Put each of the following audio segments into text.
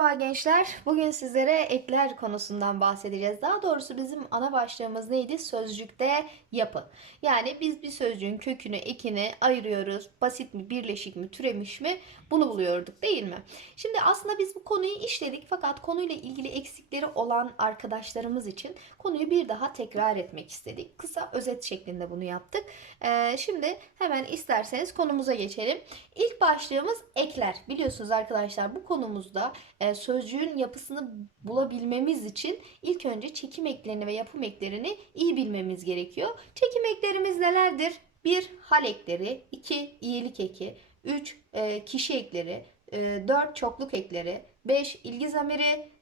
Merhaba gençler. Bugün sizlere ekler konusundan bahsedeceğiz. Daha doğrusu bizim ana başlığımız neydi? Sözcükte yapı. Yani biz bir sözcüğün kökünü, ekini ayırıyoruz. Basit mi, birleşik mi, türemiş mi? Bunu buluyorduk değil mi? Şimdi aslında biz bu konuyu işledik fakat konuyla ilgili eksikleri olan arkadaşlarımız için konuyu bir daha tekrar etmek istedik. Kısa özet şeklinde bunu yaptık. Ee, şimdi hemen isterseniz konumuza geçelim. İlk başlığımız ekler. Biliyorsunuz arkadaşlar bu konumuzda e, sözcüğün yapısını bulabilmemiz için ilk önce çekim eklerini ve yapım eklerini iyi bilmemiz gerekiyor. Çekim eklerimiz nelerdir? 1. Hal ekleri 2. iyilik eki 3. Kişi ekleri 4. Çokluk ekleri 5. ilgi zamiri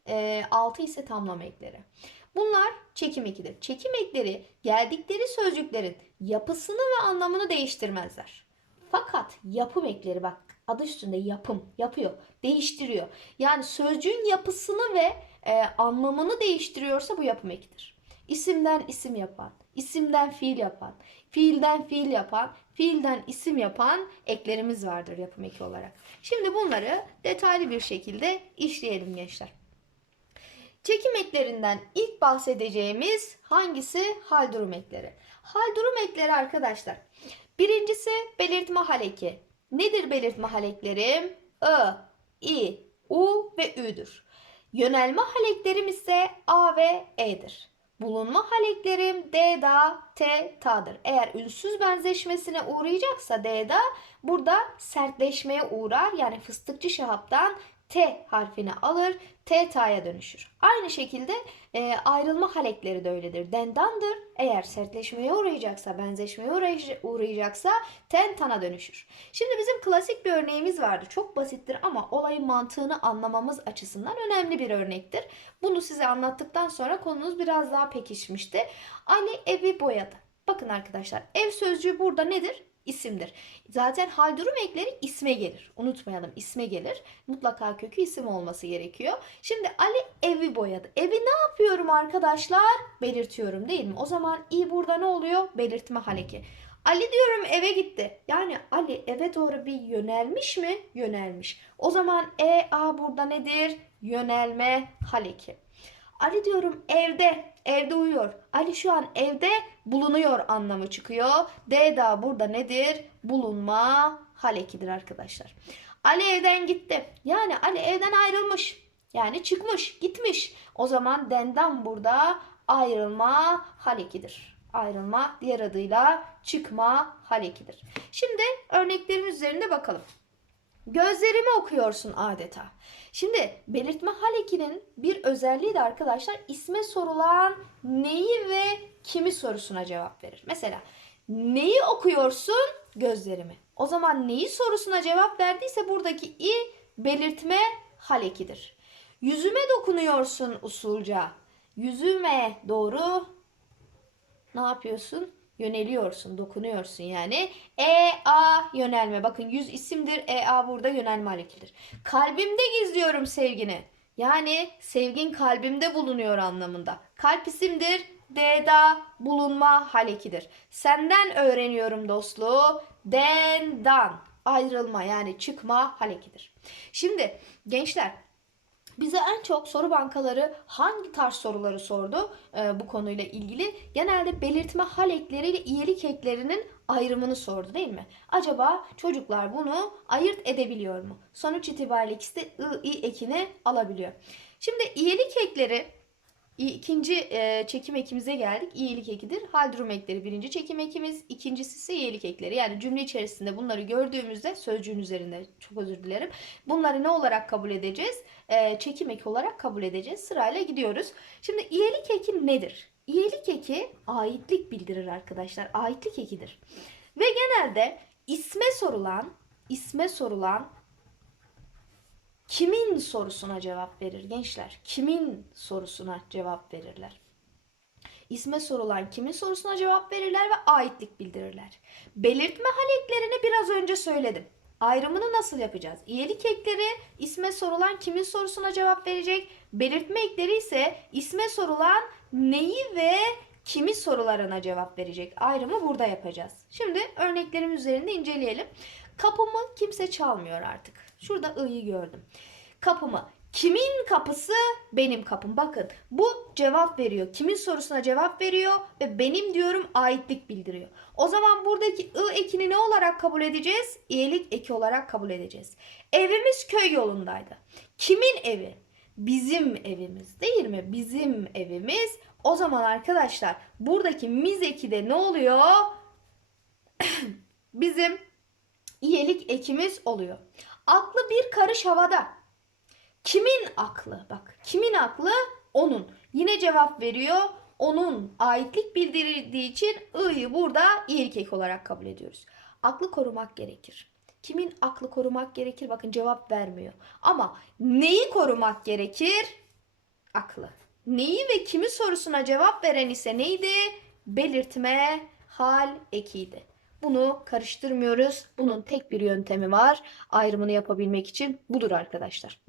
6 ise tamlama ekleri. Bunlar çekim ekidir. Çekim ekleri geldikleri sözcüklerin yapısını ve anlamını değiştirmezler. Fakat yapım ekleri bak adı üstünde yapım yapıyor, değiştiriyor. Yani sözcüğün yapısını ve e, anlamını değiştiriyorsa bu yapım ekidir. İsimden isim yapan, isimden fiil yapan, fiilden fiil yapan, fiilden isim yapan eklerimiz vardır yapım eki olarak. Şimdi bunları detaylı bir şekilde işleyelim gençler. Çekim eklerinden ilk bahsedeceğimiz hangisi? Hal durum ekleri. Hal durum ekleri arkadaşlar. Birincisi belirtme hal eki. Nedir belirtme hal eklerim? Ö, i, u ve ü'dür. Yönelme hal eklerim ise a ve e'dir. Bulunma hal eklerim d, da, t, ta'dır. Eğer ünsüz benzeşmesine uğrayacaksa d, da burada sertleşmeye uğrar. Yani fıstıkçı şahaptan T harfini alır, T ta'ya dönüşür. Aynı şekilde e, ayrılma halekleri de öyledir. Dendandır. Eğer sertleşmeye uğrayacaksa, benzeşmeye uğrayacaksa ten tana dönüşür. Şimdi bizim klasik bir örneğimiz vardı. Çok basittir ama olayın mantığını anlamamız açısından önemli bir örnektir. Bunu size anlattıktan sonra konunuz biraz daha pekişmişti. Ali evi boyadı. Bakın arkadaşlar ev sözcüğü burada nedir? İsimdir. Zaten hal durum ekleri isme gelir. Unutmayalım isme gelir. Mutlaka kökü isim olması gerekiyor. Şimdi Ali evi boyadı. Evi ne yapıyorum arkadaşlar? Belirtiyorum değil mi? O zaman i burada ne oluyor? Belirtme haleki. Ali diyorum eve gitti. Yani Ali eve doğru bir yönelmiş mi? Yönelmiş. O zaman e a burada nedir? Yönelme haleki. Ali diyorum evde, evde uyuyor. Ali şu an evde bulunuyor anlamı çıkıyor. D da burada nedir? Bulunma hal ekidir arkadaşlar. Ali evden gitti. Yani Ali evden ayrılmış. Yani çıkmış, gitmiş. O zaman denden burada ayrılma hal ekidir. Ayrılma diğer adıyla çıkma hal ekidir. Şimdi örneklerimiz üzerinde bakalım. Gözlerimi okuyorsun adeta. Şimdi belirtme hal ekinin bir özelliği de arkadaşlar isme sorulan neyi ve kimi sorusuna cevap verir. Mesela neyi okuyorsun? Gözlerimi. O zaman neyi sorusuna cevap verdiyse buradaki i belirtme hal ekidir. Yüzüme dokunuyorsun usulca. Yüzüme doğru ne yapıyorsun? Yöneliyorsun, dokunuyorsun yani. E, A yönelme. Bakın yüz isimdir. E, A burada yönelme harekidir. Kalbimde gizliyorum sevgini. Yani sevgin kalbimde bulunuyor anlamında. Kalp isimdir. D'da bulunma halekidir. Senden öğreniyorum dostluğu. Dendan ayrılma yani çıkma halekidir. Şimdi gençler bize en çok soru bankaları hangi tarz soruları sordu e, bu konuyla ilgili? Genelde belirtme hal ekleriyle iyilik eklerinin ayrımını sordu değil mi? Acaba çocuklar bunu ayırt edebiliyor mu? Sonuç itibariyle ikisi de i, i ekini alabiliyor. Şimdi iyilik ekleri İkinci e, çekim ekimize geldik. İyilik ekidir. Hal durum ekleri birinci çekim ekimiz. İkincisi ise iyilik ekleri. Yani cümle içerisinde bunları gördüğümüzde sözcüğün üzerinde çok özür dilerim. Bunları ne olarak kabul edeceğiz? E, çekim eki olarak kabul edeceğiz. Sırayla gidiyoruz. Şimdi iyilik eki nedir? İyilik eki aitlik bildirir arkadaşlar. Aitlik ekidir. Ve genelde isme sorulan isme sorulan kimin sorusuna cevap verir gençler? Kimin sorusuna cevap verirler? İsme sorulan kimin sorusuna cevap verirler ve aitlik bildirirler. Belirtme hal eklerini biraz önce söyledim. Ayrımını nasıl yapacağız? İyilik ekleri isme sorulan kimin sorusuna cevap verecek? Belirtme ekleri ise isme sorulan neyi ve kimi sorularına cevap verecek? Ayrımı burada yapacağız. Şimdi örneklerim üzerinde inceleyelim. Kapımı kimse çalmıyor artık. Şurada i'yi gördüm. Kapımı Kimin kapısı? Benim kapım. Bakın bu cevap veriyor. Kimin sorusuna cevap veriyor ve benim diyorum aitlik bildiriyor. O zaman buradaki ı ekini ne olarak kabul edeceğiz? İyelik eki olarak kabul edeceğiz. Evimiz köy yolundaydı. Kimin evi? Bizim evimiz değil mi? Bizim evimiz. O zaman arkadaşlar buradaki miz eki de ne oluyor? Bizim iyelik ekimiz oluyor. Aklı bir karış havada. Kimin aklı? Bak kimin aklı? Onun. Yine cevap veriyor. Onun aitlik bildirdiği için i'yi burada eki olarak kabul ediyoruz. Aklı korumak gerekir. Kimin aklı korumak gerekir? Bakın cevap vermiyor. Ama neyi korumak gerekir? Aklı. Neyi ve kimi sorusuna cevap veren ise neydi? Belirtme hal ekiydi. Bunu karıştırmıyoruz. Bunun tek bir yöntemi var. Ayrımını yapabilmek için budur arkadaşlar.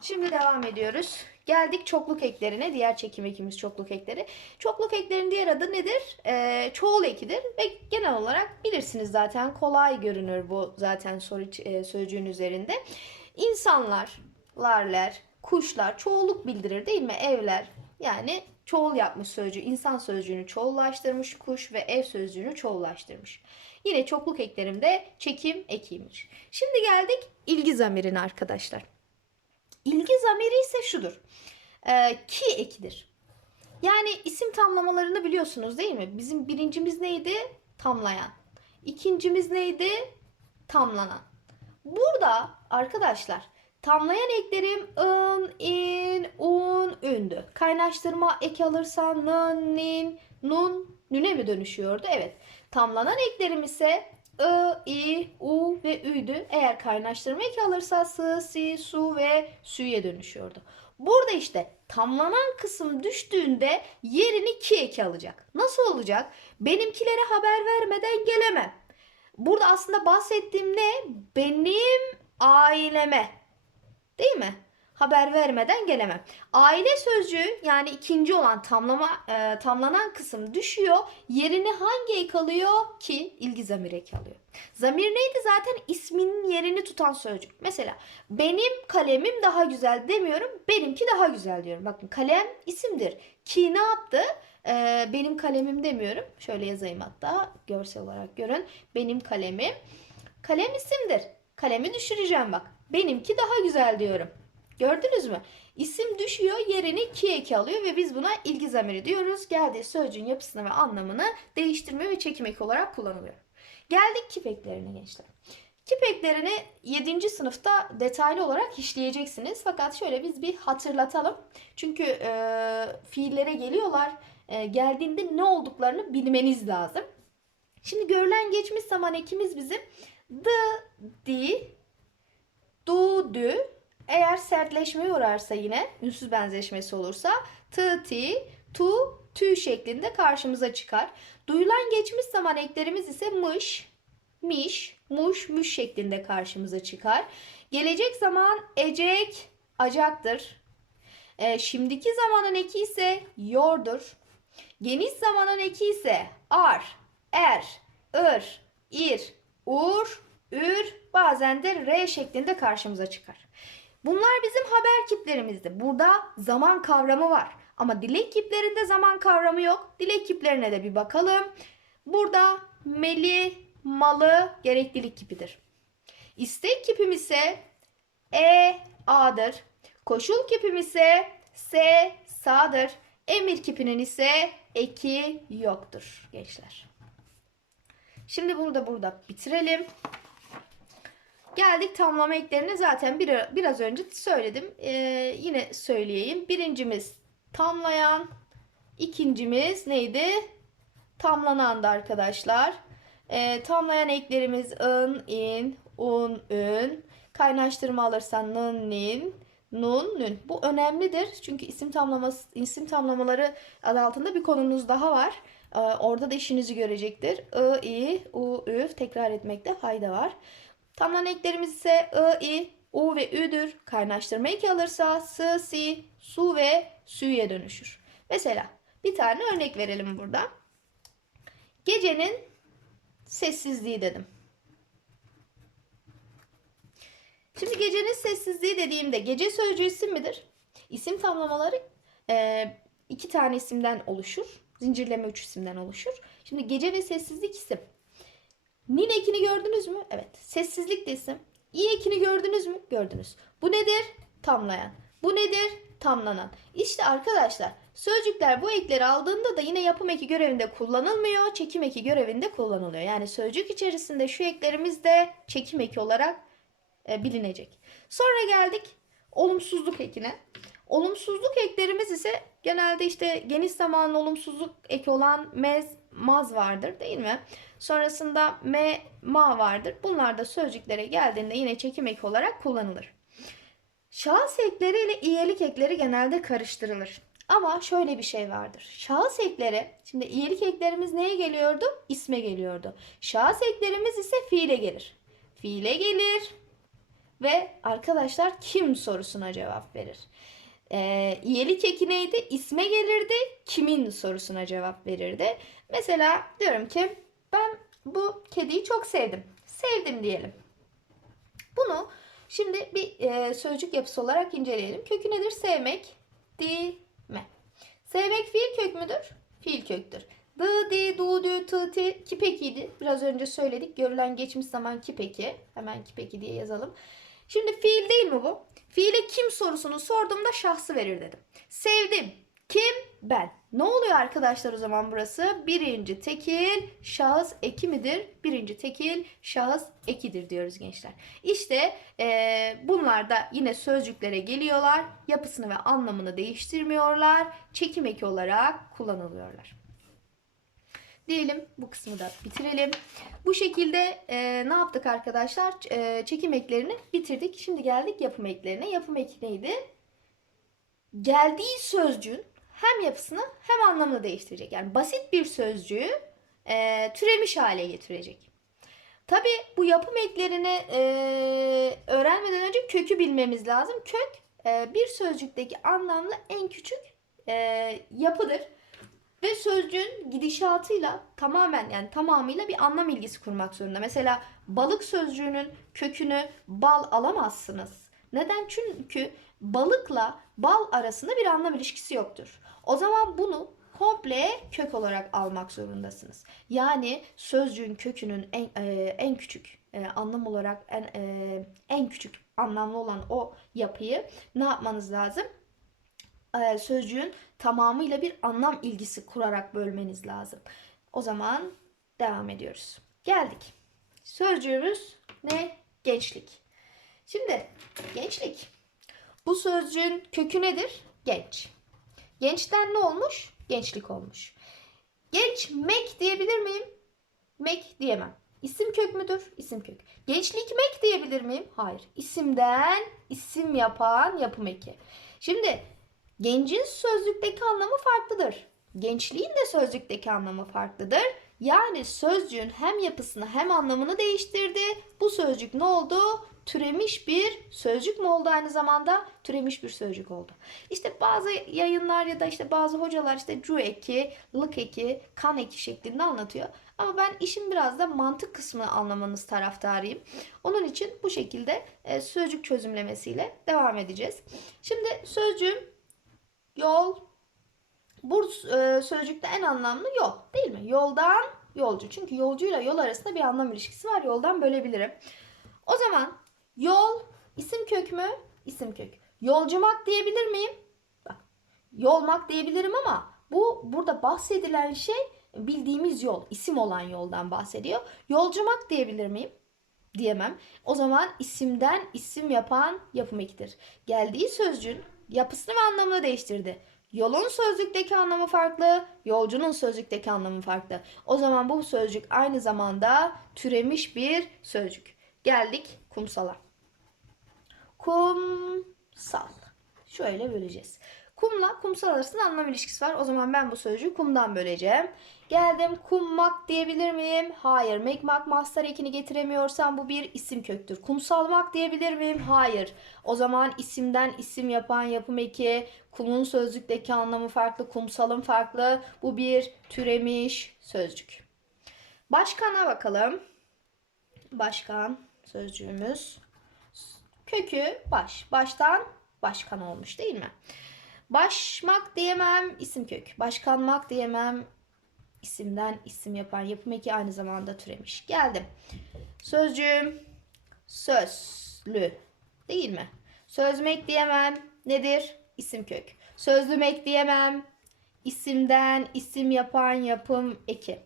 Şimdi devam ediyoruz. Geldik çokluk eklerine. Diğer çekim ekimiz çokluk ekleri. Çokluk eklerin diğer adı nedir? Ee, çoğul ekidir ve genel olarak bilirsiniz zaten kolay görünür bu zaten soru e, sözcüğün üzerinde. İnsanlar, larler, kuşlar çoğulluk bildirir değil mi? Evler yani çoğul yapmış sözcüğü. İnsan sözcüğünü çoğullaştırmış, kuş ve ev sözcüğünü çoğullaştırmış. Yine çokluk eklerimde çekim ekiymiş. Şimdi geldik ilgi zamirine arkadaşlar. İlgi zamiri ise şudur. Ee, ki ekidir. Yani isim tamlamalarını biliyorsunuz değil mi? Bizim birincimiz neydi? Tamlayan. İkincimiz neydi? Tamlanan. Burada arkadaşlar tamlayan eklerim ın, in, un, ündü. Kaynaştırma ek alırsa nın, nin, nun, nüne mi dönüşüyordu? Evet. Tamlanan eklerim ise I, I, U ve Ü'dü. Eğer kaynaştırma eki alırsa sı, si, su ve sü'ye dönüşüyordu. Burada işte tamlanan kısım düştüğünde yerini ki eki alacak. Nasıl olacak? Benimkilere haber vermeden gelemem. Burada aslında bahsettiğim ne? Benim aileme. Değil mi? Haber vermeden gelemem. Aile sözcüğü yani ikinci olan tamlama e, tamlanan kısım düşüyor. Yerini hangi ek alıyor ki? ilgi zamir eki alıyor. Zamir neydi zaten isminin yerini tutan sözcük. Mesela benim kalemim daha güzel demiyorum. Benimki daha güzel diyorum. Bakın kalem isimdir. Ki ne yaptı? Ee, benim kalemim demiyorum. Şöyle yazayım hatta görsel olarak görün. Benim kalemim. Kalem isimdir. Kalemi düşüreceğim bak. Benimki daha güzel diyorum. Gördünüz mü? İsim düşüyor yerini ki eki alıyor ve biz buna ilgi zamiri diyoruz. Geldiği sözcüğün yapısını ve anlamını değiştirme ve çekim eki olarak kullanılıyor. Geldik kip eklerine gençler. Kip eklerini 7. sınıfta detaylı olarak işleyeceksiniz. Fakat şöyle biz bir hatırlatalım. Çünkü e, fiillere geliyorlar. E, geldiğinde ne olduklarını bilmeniz lazım. Şimdi görülen geçmiş zaman ekimiz bizim the, di, du, dü. Eğer sertleşmeye uğrarsa yine ünsüz benzeşmesi olursa tı, ti, tu, tü şeklinde karşımıza çıkar. Duyulan geçmiş zaman eklerimiz ise mış, miş, muş, müş şeklinde karşımıza çıkar. Gelecek zaman ecek, acaktır. E, şimdiki zamanın eki ise yordur. Geniş zamanın eki ise ar, er, ır, ir, ur, ür, bazen de r şeklinde karşımıza çıkar. Bunlar bizim haber kiplerimizdi. Burada zaman kavramı var. Ama dilek kiplerinde zaman kavramı yok. Dilek kiplerine de bir bakalım. Burada meli, malı gereklilik kipidir. İstek kipim ise e, a'dır. Koşul kipim ise s, sa'dır. Emir kipinin ise eki yoktur gençler. Şimdi bunu da burada bitirelim. Geldik tamlama eklerine zaten bir, biraz önce söyledim. Ee, yine söyleyeyim. Birincimiz tamlayan. ikincimiz neydi? Tamlanandı arkadaşlar. Ee, tamlayan eklerimiz ın, in, un, ün. Kaynaştırma alırsan nın, nin, nun, nün. Bu önemlidir. Çünkü isim tamlaması, isim tamlamaları adı altında bir konumuz daha var. Ee, orada da işinizi görecektir. I, i, u, üf tekrar etmekte fayda var. Tamlanan eklerimiz ise I, I, U ve Ü'dür. Kaynaştırma eki alırsa S, Si, Su ve Sü'ye dönüşür. Mesela bir tane örnek verelim burada. Gecenin sessizliği dedim. Şimdi gecenin sessizliği dediğimde gece sözcüğü isim midir? İsim tamlamaları e, iki tane isimden oluşur. Zincirleme üç isimden oluşur. Şimdi gece ve sessizlik isim. Nin ekini gördünüz mü? Evet. Sessizlik de isim. İ ekini gördünüz mü? Gördünüz. Bu nedir? Tamlayan. Bu nedir? Tamlanan. İşte arkadaşlar sözcükler bu ekleri aldığında da yine yapım eki görevinde kullanılmıyor. Çekim eki görevinde kullanılıyor. Yani sözcük içerisinde şu eklerimiz de çekim eki olarak e, bilinecek. Sonra geldik olumsuzluk ekine. Olumsuzluk eklerimiz ise genelde işte geniş zamanın olumsuzluk eki olan mez, maz vardır değil mi? Sonrasında me, ma vardır. Bunlar da sözcüklere geldiğinde yine çekim eki olarak kullanılır. Şahıs ekleri ile iyilik ekleri genelde karıştırılır. Ama şöyle bir şey vardır. Şahıs ekleri, şimdi iyilik eklerimiz neye geliyordu? İsme geliyordu. Şahıs eklerimiz ise fiile gelir. Fiile gelir ve arkadaşlar kim sorusuna cevap verir. Ee, iyilik eki neydi? İsme gelirdi. Kimin sorusuna cevap verirdi. Mesela diyorum ki ben bu kediyi çok sevdim. Sevdim diyelim. Bunu şimdi bir e, sözcük yapısı olarak inceleyelim. Kökü nedir? Sevmek, dime. Sevmek fiil kök müdür? Fiil köktür. Dı, di, du, dü, tı, ti, kipekiydi. Biraz önce söyledik. Görülen geçmiş zaman kipeki. Hemen kipeki diye yazalım. Şimdi fiil değil mi bu? Fiile kim sorusunu sorduğumda şahsı verir dedim. Sevdim. Kim? Ben. Ne oluyor arkadaşlar o zaman burası? Birinci tekil şahıs eki midir? Birinci tekil şahıs ekidir diyoruz gençler. İşte eee bunlar da yine sözcüklere geliyorlar. Yapısını ve anlamını değiştirmiyorlar. Çekim eki olarak kullanılıyorlar. Diyelim bu kısmı da bitirelim. Bu şekilde e, ne yaptık arkadaşlar? E, çekim eklerini bitirdik. Şimdi geldik yapım eklerine. Yapım eki neydi? Geldiği sözcüğün hem yapısını hem anlamını değiştirecek. Yani basit bir sözcüğü e, türemiş hale getirecek. Tabi bu yapım eklerini e, öğrenmeden önce kökü bilmemiz lazım. Kök e, bir sözcükteki anlamlı en küçük e, yapıdır. Ve sözcüğün gidişatıyla tamamen yani tamamıyla bir anlam ilgisi kurmak zorunda. Mesela balık sözcüğünün kökünü bal alamazsınız. Neden? Çünkü balıkla bal arasında bir anlam ilişkisi yoktur. O zaman bunu komple kök olarak almak zorundasınız. Yani sözcüğün kökünün en, e, en küçük e, anlam olarak en, e, en küçük anlamlı olan o yapıyı ne yapmanız lazım? E, sözcüğün tamamıyla bir anlam ilgisi kurarak bölmeniz lazım. O zaman devam ediyoruz. Geldik. Sözcüğümüz ne? Gençlik. Şimdi gençlik. Bu sözcüğün kökü nedir? Genç. Gençten ne olmuş? Gençlik olmuş. Genç mek diyebilir miyim? Mek diyemem. İsim kök müdür? İsim kök. Gençlik mek diyebilir miyim? Hayır. İsimden isim yapan yapım eki. Şimdi gencin sözlükteki anlamı farklıdır. Gençliğin de sözlükteki anlamı farklıdır. Yani sözcüğün hem yapısını hem anlamını değiştirdi. Bu sözcük ne oldu? Türemiş bir sözcük mü oldu aynı zamanda? Türemiş bir sözcük oldu. İşte bazı yayınlar ya da işte bazı hocalar işte cu eki, lık eki, kan eki şeklinde anlatıyor. Ama ben işin biraz da mantık kısmını anlamanız taraftarıyım. Onun için bu şekilde e, sözcük çözümlemesiyle devam edeceğiz. Şimdi sözcüğüm yol, bu e, sözcükte en anlamlı yol değil mi? Yoldan yolcu. Çünkü yolcuyla yol arasında bir anlam ilişkisi var. Yoldan bölebilirim. O zaman yol isim kök mü? İsim kök. Yolcumak diyebilir miyim? Bak. Yolmak diyebilirim ama bu burada bahsedilen şey bildiğimiz yol, isim olan yoldan bahsediyor. Yolcumak diyebilir miyim? Diyemem. O zaman isimden isim yapan yapım ekidir. Geldiği sözcüğün yapısını ve anlamını değiştirdi. Yolun sözlükteki anlamı farklı, yolcunun sözlükteki anlamı farklı. O zaman bu sözcük aynı zamanda türemiş bir sözcük. Geldik kumsala. Kumsal. Şöyle böleceğiz. Kumla kumsal arasında anlam ilişkisi var. O zaman ben bu sözcüğü kumdan böleceğim. Geldim kummak diyebilir miyim? Hayır. Mekmak mastar ekini getiremiyorsam bu bir isim köktür. Kumsalmak diyebilir miyim? Hayır. O zaman isimden isim yapan yapım eki. Kumun sözlükteki anlamı farklı. Kumsalın farklı. Bu bir türemiş sözcük. Başkana bakalım. Başkan sözcüğümüz. Kökü baş. Baştan başkan olmuş değil mi? Başmak diyemem isim kök. Başkanmak diyemem isimden isim yapan yapım eki aynı zamanda türemiş. Geldim. Sözcüğüm sözlü değil mi? Sözmek diyemem nedir? İsim kök. Sözlümek diyemem isimden isim yapan yapım eki.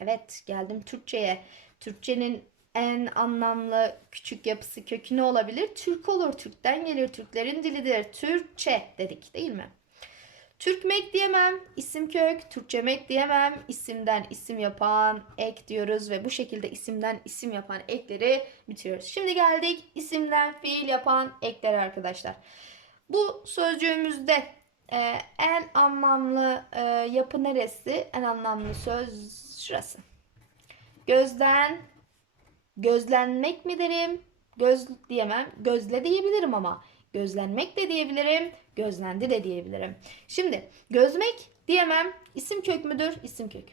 Evet geldim Türkçe'ye. Türkçenin en anlamlı küçük yapısı kökü ne olabilir? Türk olur. Türk'ten gelir. Türklerin dilidir. Türkçe dedik değil mi? Türkmek diyemem, isim kök, Türkçemek diyemem, isimden isim yapan ek diyoruz ve bu şekilde isimden isim yapan ekleri bitiriyoruz. Şimdi geldik isimden fiil yapan eklere arkadaşlar. Bu sözcüğümüzde e, en anlamlı e, yapı neresi? En anlamlı söz şurası. Gözden gözlenmek mi derim? Göz diyemem. Gözle diyebilirim ama. Gözlenmek de diyebilirim. Gözlendi de diyebilirim. Şimdi gözmek diyemem. İsim kök müdür? İsim kök.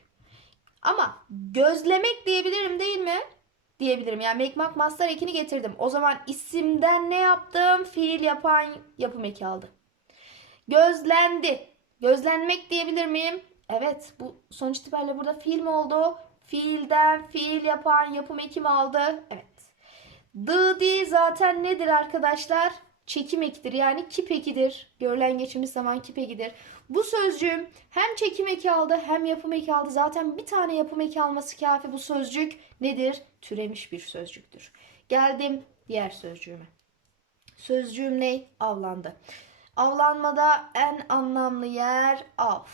Ama gözlemek diyebilirim değil mi? Diyebilirim. Yani mekmak mastar ekini getirdim. O zaman isimden ne yaptım? Fiil yapan yapım eki aldı. Gözlendi. Gözlenmek diyebilir miyim? Evet. Bu sonuç itibariyle burada fiil mi oldu? Fiilden fiil yapan yapım eki mi aldı? Evet. Dı zaten nedir arkadaşlar? Çekim ekidir yani kip ekidir. Görülen geçmiş zaman kip ekidir. Bu sözcüğüm hem çekim eki aldı hem yapım eki aldı. Zaten bir tane yapım eki alması kafi. Bu sözcük nedir? Türemiş bir sözcüktür. Geldim diğer sözcüğüme. Sözcüğüm ne? Avlandı. Avlanmada en anlamlı yer av.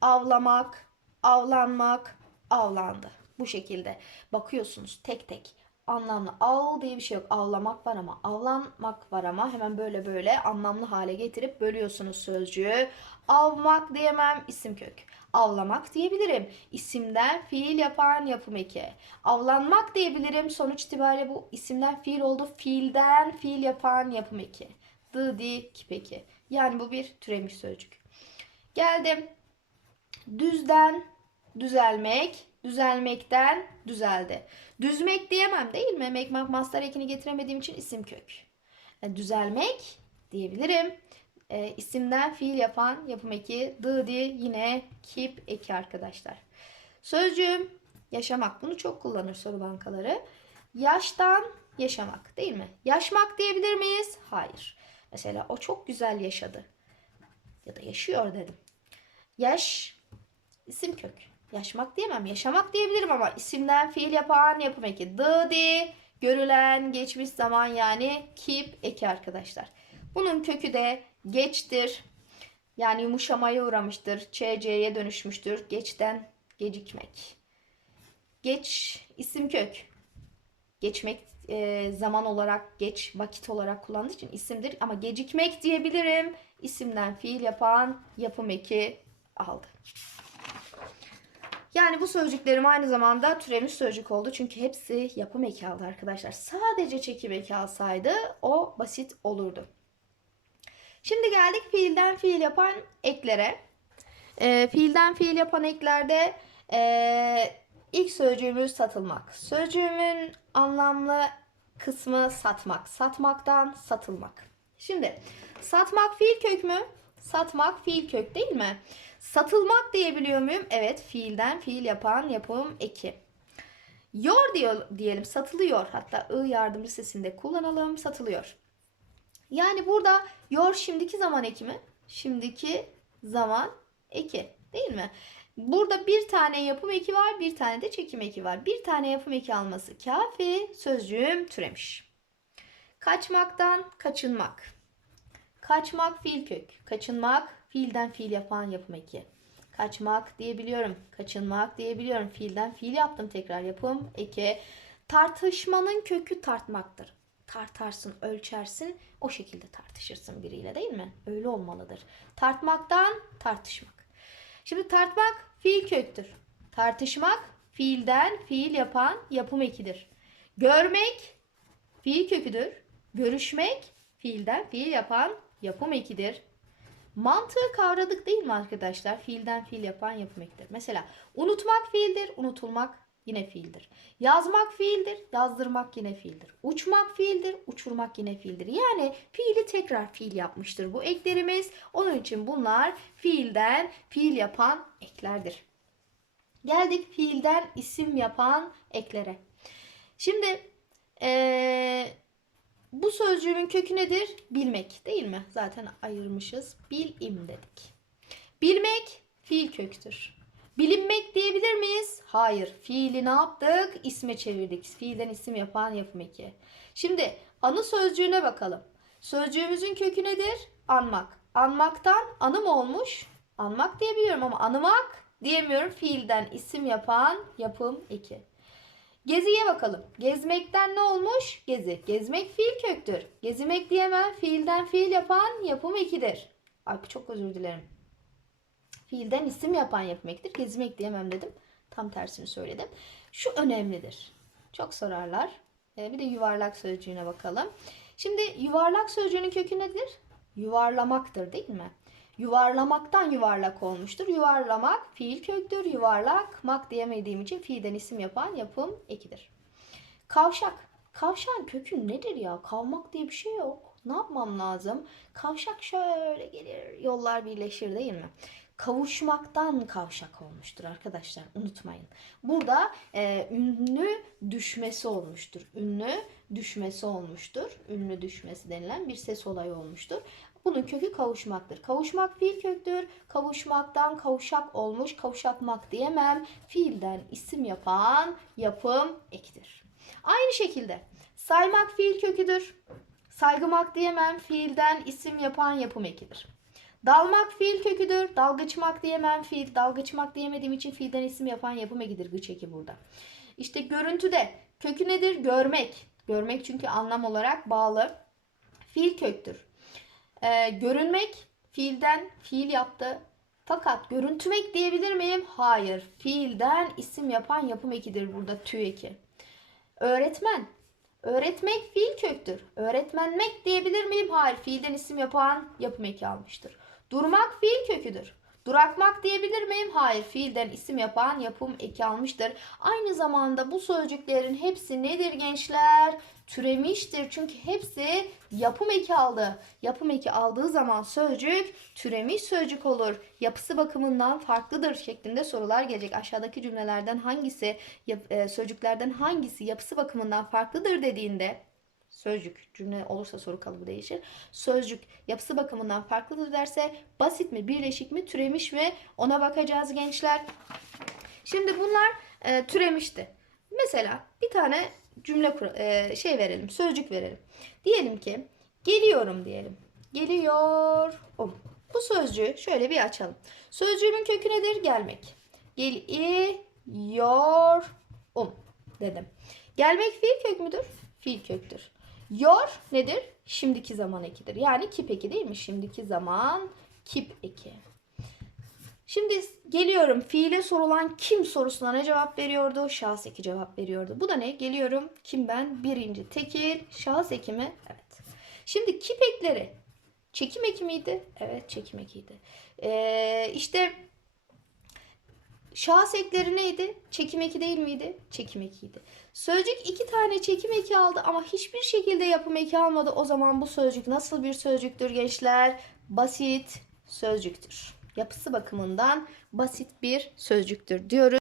Avlamak, avlanmak, avlandı. Bu şekilde bakıyorsunuz tek tek anlamlı. Av diye bir şey yok. Avlamak var ama avlanmak var ama hemen böyle böyle anlamlı hale getirip bölüyorsunuz sözcüğü. Avmak diyemem isim kök. Avlamak diyebilirim. İsimden fiil yapan yapım eki. Avlanmak diyebilirim. Sonuç itibariyle bu isimden fiil oldu. Fiilden fiil yapan yapım eki. Dı di kipeki. Yani bu bir türemiş sözcük. Geldim. Düzden düzelmek, düzelmekten düzeldi. Düzmek diyemem değil mi? Mekmak master ekini getiremediğim için isim kök. Yani düzelmek diyebilirim. E, isimden fiil yapan yapım eki dı di yine kip eki arkadaşlar. Sözcüğüm yaşamak. Bunu çok kullanır soru bankaları. Yaştan yaşamak değil mi? Yaşmak diyebilir miyiz? Hayır. Mesela o çok güzel yaşadı. Ya da yaşıyor dedim. Yaş isim kök. Yaşmak diyemem. Yaşamak diyebilirim ama isimden fiil yapan yapım eki. The di görülen geçmiş zaman yani keep eki arkadaşlar. Bunun kökü de geçtir. Yani yumuşamaya uğramıştır. ÇC'ye dönüşmüştür. Geçten gecikmek. Geç isim kök. Geçmek e, zaman olarak geç vakit olarak kullandığı için isimdir. Ama gecikmek diyebilirim. İsimden fiil yapan yapım eki aldı. Yani bu sözcüklerim aynı zamanda türemiş sözcük oldu. Çünkü hepsi yapım eki aldı arkadaşlar. Sadece çekim eki alsaydı o basit olurdu. Şimdi geldik fiilden fiil yapan eklere. E, fiilden fiil yapan eklerde e, ilk sözcüğümüz satılmak. Sözcüğümün anlamlı kısmı satmak. Satmaktan satılmak. Şimdi satmak fiil kök mü? Satmak fiil kök değil mi? Satılmak diyebiliyor muyum? Evet fiilden fiil yapan yapım eki. Yor diyor, diyelim satılıyor. Hatta ı yardımcı sesinde kullanalım satılıyor. Yani burada yor şimdiki zaman eki mi? Şimdiki zaman eki değil mi? Burada bir tane yapım eki var, bir tane de çekim eki var. Bir tane yapım eki alması kafi, sözcüğüm türemiş. Kaçmaktan kaçınmak. Kaçmak fiil kök. Kaçınmak fiilden fiil yapan yapım eki. Kaçmak diyebiliyorum. Kaçınmak diyebiliyorum. Fiilden fiil yaptım tekrar yapım eki. Tartışmanın kökü tartmaktır. Tartarsın, ölçersin, o şekilde tartışırsın biriyle değil mi? Öyle olmalıdır. Tartmaktan tartışmak. Şimdi tartmak fiil köktür. Tartışmak fiilden fiil yapan yapım ekidir. Görmek fiil köküdür. Görüşmek fiilden fiil yapan yapım ekidir. Mantığı kavradık değil mi arkadaşlar? Fiilden fiil yapan yapım ekidir. Mesela unutmak fiildir, unutulmak yine fiildir. Yazmak fiildir, yazdırmak yine fiildir. Uçmak fiildir, uçurmak yine fiildir. Yani fiili tekrar fiil yapmıştır bu eklerimiz. Onun için bunlar fiilden fiil yapan eklerdir. Geldik fiilden isim yapan eklere. Şimdi eee, bu sözcüğün kökü nedir? Bilmek değil mi? Zaten ayırmışız. Bilim dedik. Bilmek fiil köktür. Bilinmek diyebilir miyiz? Hayır. Fiili ne yaptık? İsme çevirdik. Fiilden isim yapan yapım eki. Şimdi anı sözcüğüne bakalım. Sözcüğümüzün kökü nedir? Anmak. Anmaktan anı mı olmuş? Anmak diyebiliyorum ama anımak diyemiyorum. Fiilden isim yapan yapım eki. Geziye bakalım. Gezmekten ne olmuş? Gezi. Gezmek fiil köktür. Gezimek diyemem. Fiilden fiil yapan yapım ekidir. Ay çok özür dilerim. Fiilden isim yapan yapım ekidir. Gezmek diyemem dedim. Tam tersini söyledim. Şu önemlidir. Çok sorarlar. Ee, bir de yuvarlak sözcüğüne bakalım. Şimdi yuvarlak sözcüğünün kökü nedir? Yuvarlamaktır değil mi? Yuvarlamaktan yuvarlak olmuştur. Yuvarlamak fiil köktür. Yuvarlak mak diyemediğim için fiilden isim yapan yapım ekidir. Kavşak. Kavşağın kökü nedir ya? Kavmak diye bir şey yok. Ne yapmam lazım? Kavşak şöyle gelir, yollar birleşir değil mi? Kavuşmaktan kavşak olmuştur arkadaşlar. Unutmayın. Burada e, ünlü düşmesi olmuştur. Ünlü düşmesi olmuştur. Ünlü düşmesi denilen bir ses olayı olmuştur. Bunun kökü kavuşmaktır. Kavuşmak fiil köktür. Kavuşmaktan kavuşak olmuş. Kavuşakmak diyemem. Fiilden isim yapan yapım ektir. Aynı şekilde saymak fiil köküdür. Saygımak diyemem. Fiilden isim yapan yapım ekidir. Dalmak fiil köküdür. Dalgıçmak diyemem. Fiil dalgıçmak diyemediğim için fiilden isim yapan yapım ekidir. Gıç eki burada. İşte görüntüde kökü nedir? Görmek. Görmek çünkü anlam olarak bağlı. Fiil köktür. Ee, görünmek fiilden fiil yaptı. Fakat görüntümek diyebilir miyim? Hayır. Fiilden isim yapan yapım ekidir burada tü eki. Öğretmen. Öğretmek fiil köktür. Öğretmenmek diyebilir miyim? Hayır. Fiilden isim yapan yapım eki almıştır. Durmak fiil köküdür. Durakmak diyebilir miyim? Hayır. Fiilden isim yapan yapım eki almıştır. Aynı zamanda bu sözcüklerin hepsi nedir gençler? Türemiştir. Çünkü hepsi yapım eki aldı. Yapım eki aldığı zaman sözcük türemiş sözcük olur. Yapısı bakımından farklıdır şeklinde sorular gelecek. Aşağıdaki cümlelerden hangisi, e, sözcüklerden hangisi yapısı bakımından farklıdır dediğinde sözcük cümle olursa soru kalıbı değişir. Sözcük yapısı bakımından farklıdır derse basit mi, birleşik mi, türemiş mi ona bakacağız gençler. Şimdi bunlar e, türemişti. Mesela bir tane cümle e, şey verelim, sözcük verelim. Diyelim ki geliyorum diyelim. Geliyorum. Bu sözcüğü şöyle bir açalım. Sözcüğümün kökü nedir? Gelmek. Geliyorum dedim. Gelmek fiil kök müdür? Fiil köktür. Yor nedir? Şimdiki zaman ekidir. Yani kip eki değil mi? Şimdiki zaman kip eki. Şimdi geliyorum fiile sorulan kim sorusuna ne cevap veriyordu? Şahıs eki cevap veriyordu. Bu da ne? Geliyorum kim ben? Birinci tekil. Şahıs eki mi? Evet. Şimdi kip ekleri çekim eki miydi? Evet çekim ekiydi. Ee, işte şahıs ekleri neydi? Çekim eki değil miydi? Çekim ekiydi. Sözcük iki tane çekim eki aldı ama hiçbir şekilde yapım eki almadı. O zaman bu sözcük nasıl bir sözcüktür gençler? Basit sözcüktür. Yapısı bakımından basit bir sözcüktür diyoruz.